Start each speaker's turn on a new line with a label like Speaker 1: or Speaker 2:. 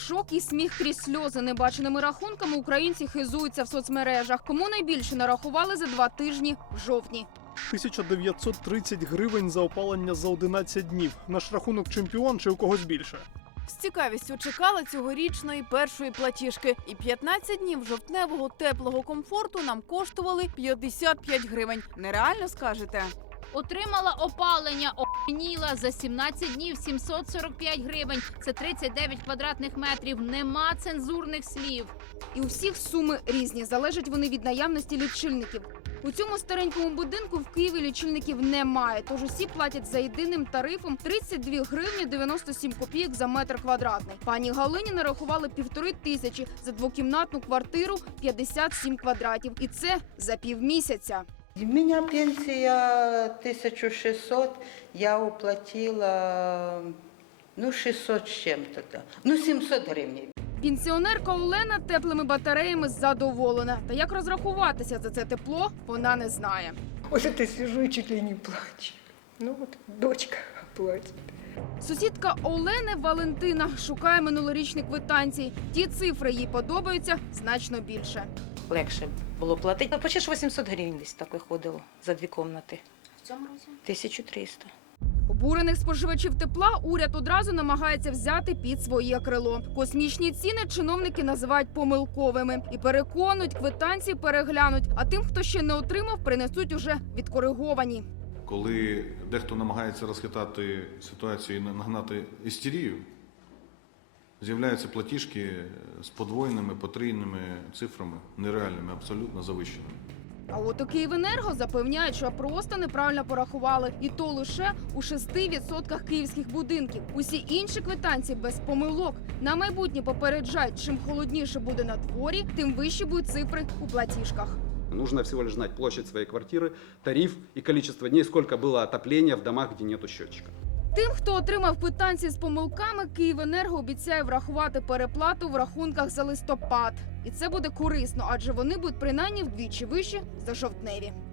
Speaker 1: Шок і сміх крізь сльози. Небаченими рахунками українці хизуються в соцмережах. Кому найбільше нарахували за 2 тижні в жовтні?
Speaker 2: 1930 гривень за опалення за 11 днів. Наш рахунок чемпіон чи у когось більше?
Speaker 3: З цікавістю чекала цьогорічної першої платіжки. І 15 днів жовтневого теплого комфорту нам коштували 55 гривень. Нереально, скажете?
Speaker 4: Отримала опалення, охреніла за 17 днів 745 гривень. Це 39 квадратних метрів. Нема цензурних слів.
Speaker 1: І у всіх суми різні. Залежать вони від наявності лічильників. У цьому старенькому будинку в Києві лічильників немає, тож усі платять за єдиним тарифом 32 гривні 97 копійок за метр квадратний. Пані Галині нарахували 1500 за двокімнатну квартиру 57 квадратів. І це за півмісяця.
Speaker 5: У меня пенсия 1600, я уплатила 600 с чем-то, 700 гривен.
Speaker 1: Пенсіонерка Олена теплими батареями задоволена. Та як розрахуватися за це тепло, вона не знає.
Speaker 6: Вот это сижу и чуть ли не плачу. Дочка плачет.
Speaker 1: Сусідка Олени Валентина шукає минулорічні квитанції. Ті цифри їй подобаються значно більше.
Speaker 7: Легше було платити. Почти ж 800 гривень десь так виходило за 2 кімнати.
Speaker 4: В цьому році?
Speaker 7: 1300.
Speaker 1: Обурених споживачів тепла уряд одразу намагається взяти під своє крило. Космічні ціни чиновники називають помилковими і переконують, квитанції переглянуть, а тим, хто ще не отримав, принесуть уже відкориговані.
Speaker 8: Коли дехто намагається розхитати ситуацію і нагнати істерію, з'являються платіжки з подвоєними, потрійними цифрами, нереальними, абсолютно завищеними.
Speaker 1: А от у Київенерго запевняють, що просто неправильно порахували. І то лише у 6% київських будинків. Усі інші квитанції без помилок. На майбутнє попереджають, чим холодніше буде на дворі, тим вищі будуть цифри у платіжках.
Speaker 9: Нужно всего лишь знать площадь своей квартиры, тариф и количество дней, сколько было отопления в домах, где нету счетчика.
Speaker 1: Тим, хто отримав квитанції з помилками, Київенерго обіцяє врахувати переплату в рахунках за листопад. І це буде корисно, адже вони будуть принаймні вдвічі вищі за жовтневі.